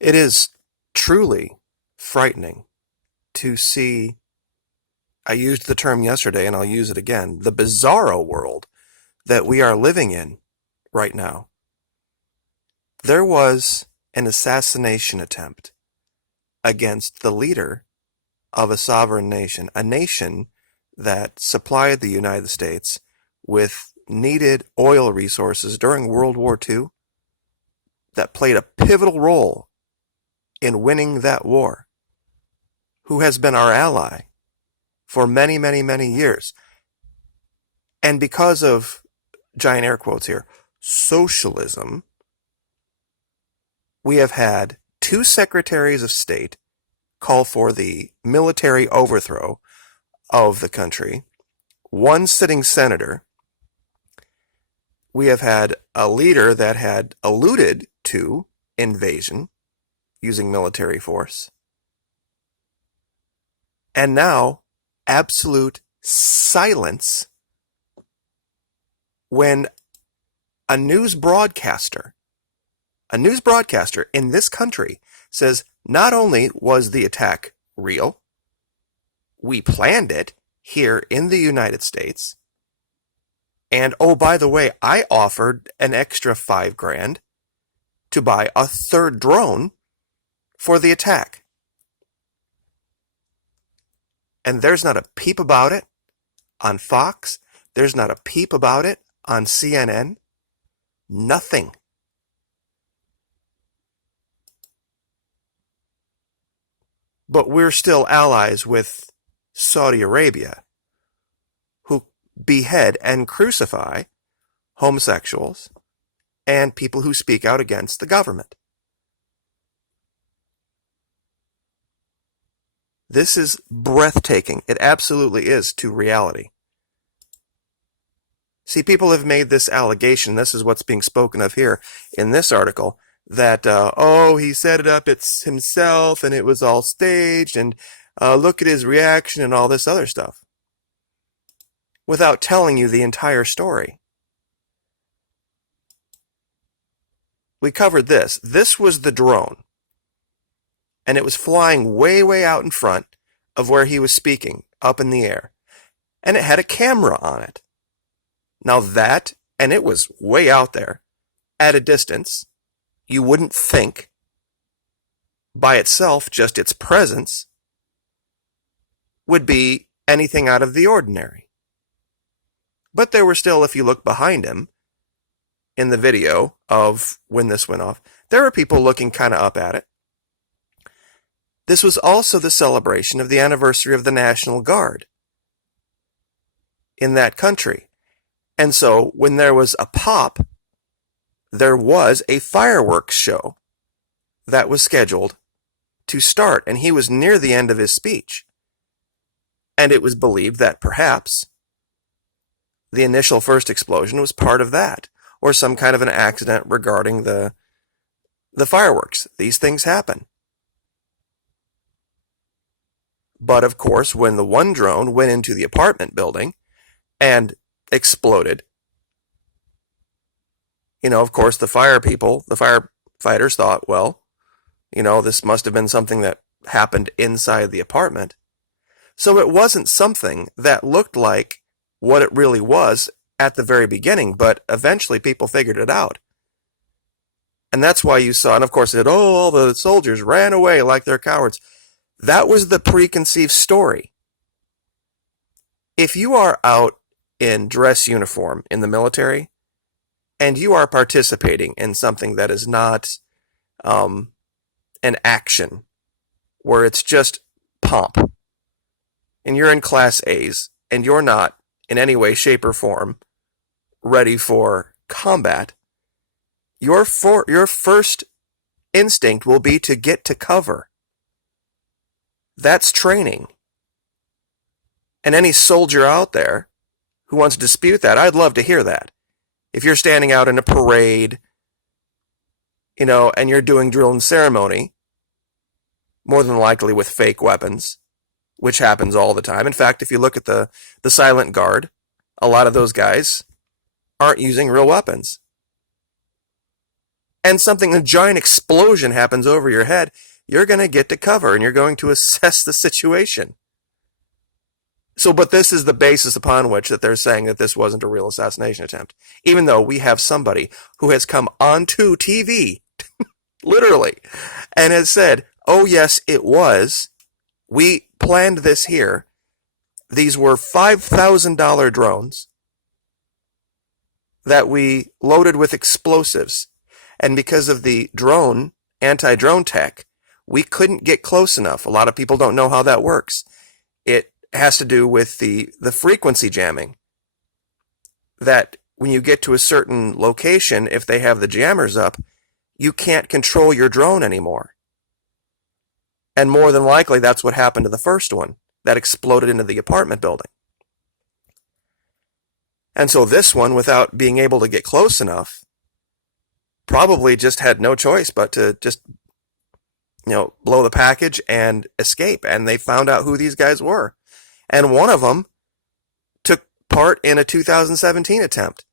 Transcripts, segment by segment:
It is truly frightening to see. I used the term yesterday and I'll use it again, the bizarro world that we are living in right now. There was an assassination attempt against the leader of a sovereign nation, a nation that supplied the United States with needed oil resources during World War II, that played a pivotal role in winning that war, who has been our ally for many, many, many years. And because of, giant air quotes here, socialism, we have had two secretaries of state call for the military overthrow of the country, one sitting senator. We have had a leader that had alluded to invasion using military force. And now, absolute silence when a news broadcaster in this country says not only was the attack real, we planned it here in the United States, and oh, by the way, I offered an extra $5,000 to buy a third drone for the attack. And there's not a peep about it on Fox. There's not a peep about it on CNN. Nothing. But we're still allies with Saudi Arabia, who behead and crucify homosexuals and people who speak out against the government. This is breathtaking. It absolutely is to reality. See, people have made this allegation, this is what's being spoken of here in this article, that, he set it up it's himself and it was all staged and look at his reaction and all this other stuff, without telling you the entire story. We covered this. This was the drone, and it was flying way, way out in front of where he was speaking, up in the air, and it had a camera on it. Now that, and it was way out there, at a distance, you wouldn't think, by itself, just its presence, would be anything out of the ordinary. But there were still, if you look behind him, in the video of when this went off, there were people looking kind of up at it. This was also the celebration of the anniversary of the National Guard in that country. And so when there was a pop, there was a fireworks show that was scheduled to start, and he was near the end of his speech. And it was believed that perhaps the initial first explosion was part of that, or some kind of an accident regarding the fireworks. These things happen. But of course, when the one drone went into the apartment building and exploded, of course, the firefighters thought, well, this must have been something that happened inside the apartment. So it wasn't something that looked like what it really was at the very beginning, but eventually people figured it out. And that's why you saw, and of course, all the soldiers ran away like they're cowards. That was the preconceived story. If you are out in dress uniform in the military, and you are participating in something that is not an action, where it's just pomp, and you're in Class A's, and you're not in any way, shape, or form ready for combat, your first instinct will be to get to cover. That's training. And any soldier out there who wants to dispute that, I'd love to hear that. If you're standing out in a parade, and you're doing drill and ceremony, more than likely with fake weapons, which happens all the time. In fact, if you look at the silent guard, a lot of those guys aren't using real weapons. and a giant explosion happens over your head, you're going to get to cover and you're going to assess the situation. So, but this is the basis upon which that they're saying that this wasn't a real assassination attempt, even though we have somebody who has come onto TV, literally, and has said, oh yes, it was. We planned this here. These were $5,000 drones that we loaded with explosives. And because of the anti-drone tech, we couldn't get close enough. A lot of people don't know how that works. It has to do with the frequency jamming. That when you get to a certain location, if they have the jammers up, you can't control your drone anymore. And more than likely, that's what happened to the first one that exploded into the apartment building. And so this one, without being able to get close enough, probably just had no choice but to just, blow the package and escape. And they found out who these guys were. And one of them took part in a 2017 attempt.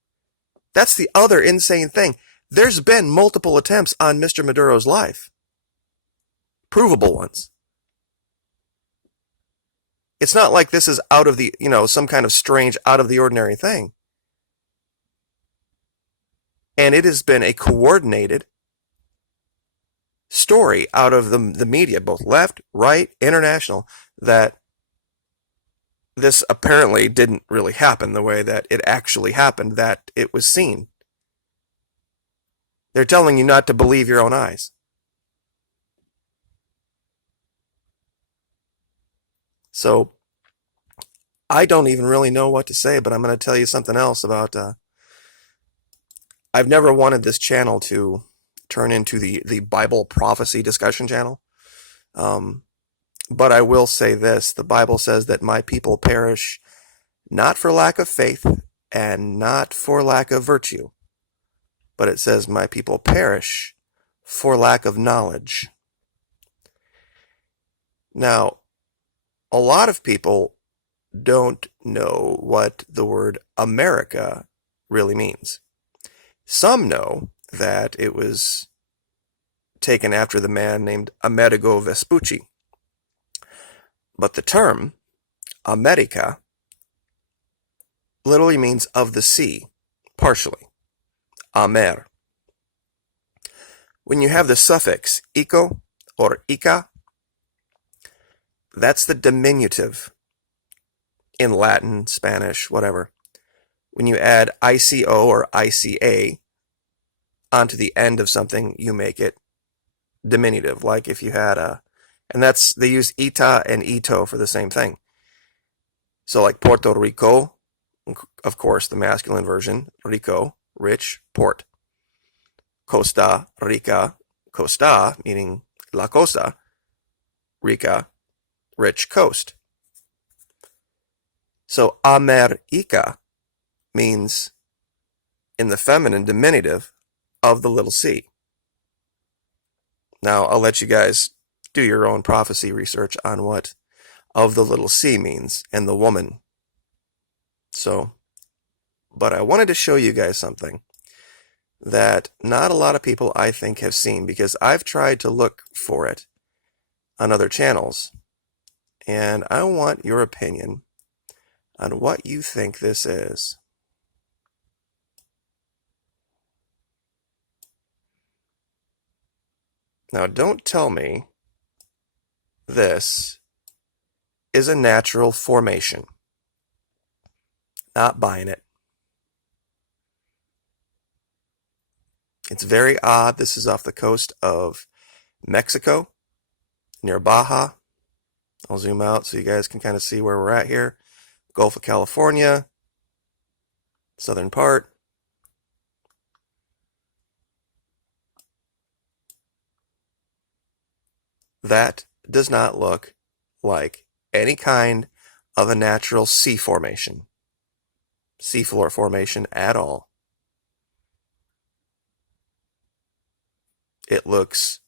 That's the other insane thing. There's been multiple attempts on Mr. Maduro's life. Provable ones. It's not like this is out of the, some kind of strange, out of the ordinary thing. And it has been a coordinated story out of the media, both left, right, international, that this apparently didn't really happen the way that it actually happened, that it was seen. They're telling you not to believe your own eyes. So, I don't even really know what to say, but I'm going to tell you something else about, I've never wanted this channel to turn into the Bible prophecy discussion channel. But I will say this, the Bible says that my people perish not for lack of faith and not for lack of virtue, but it says my people perish for lack of knowledge. Now, a lot of people don't know what the word America really means. Some know that it was taken after the man named Amerigo Vespucci. But the term America literally means of the sea, partially. Amer. When you have the suffix ico or ica, that's the diminutive in Latin, Spanish, whatever. When you add ICO or ICA onto the end of something, you make it diminutive. Like if you had and they use ita and ito for the same thing. So like Puerto Rico, of course, the masculine version, Rico, rich, port. Costa Rica, Costa, meaning La Costa, Rica, rich coast. So America means, in the feminine diminutive, of the little sea. Now, I'll let you guys do your own prophecy research on what of the little sea means and the woman. So, but I wanted to show you guys something that not a lot of people, I think, have seen, because I've tried to look for it on other channels, and I want your opinion on what you think this is. Now, don't tell me this is a natural formation. Not buying it. It's very odd. This is off the coast of Mexico, near Baja. I'll zoom out so you guys can kind of see where we're at here. Gulf of California, southern part. That does not look like any kind of a natural sea formation, seafloor formation at all. It looks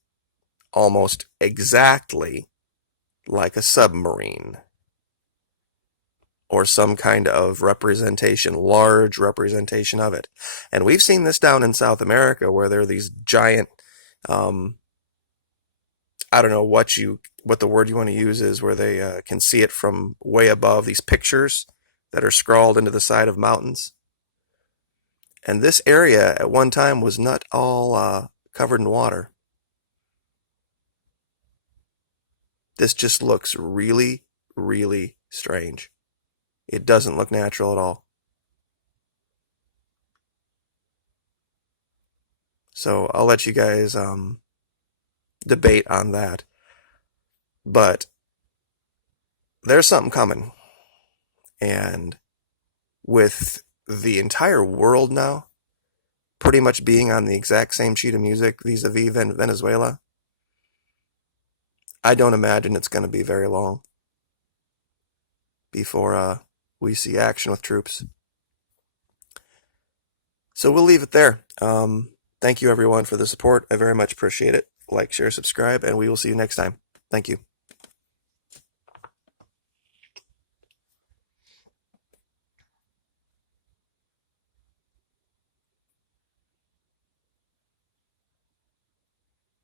almost exactly like a submarine or some kind of representation, large representation of it. And we've seen this down in South America where there are these giant, um, I don't know what the word you want to use is, where they can see it from way above, these pictures that are scrawled into the side of mountains. And this area at one time was not all covered in water. This just looks really, really strange. It doesn't look natural at all. So I'll let you guys debate on that. But there's something coming. And with the entire world now pretty much being on the exact same sheet of music vis-a-vis Venezuela, I don't imagine it's going to be very long before we see action with troops. So we'll leave it there. Thank you everyone for the support. I very much appreciate it. Like, share, subscribe, and we will see you next time. Thank you.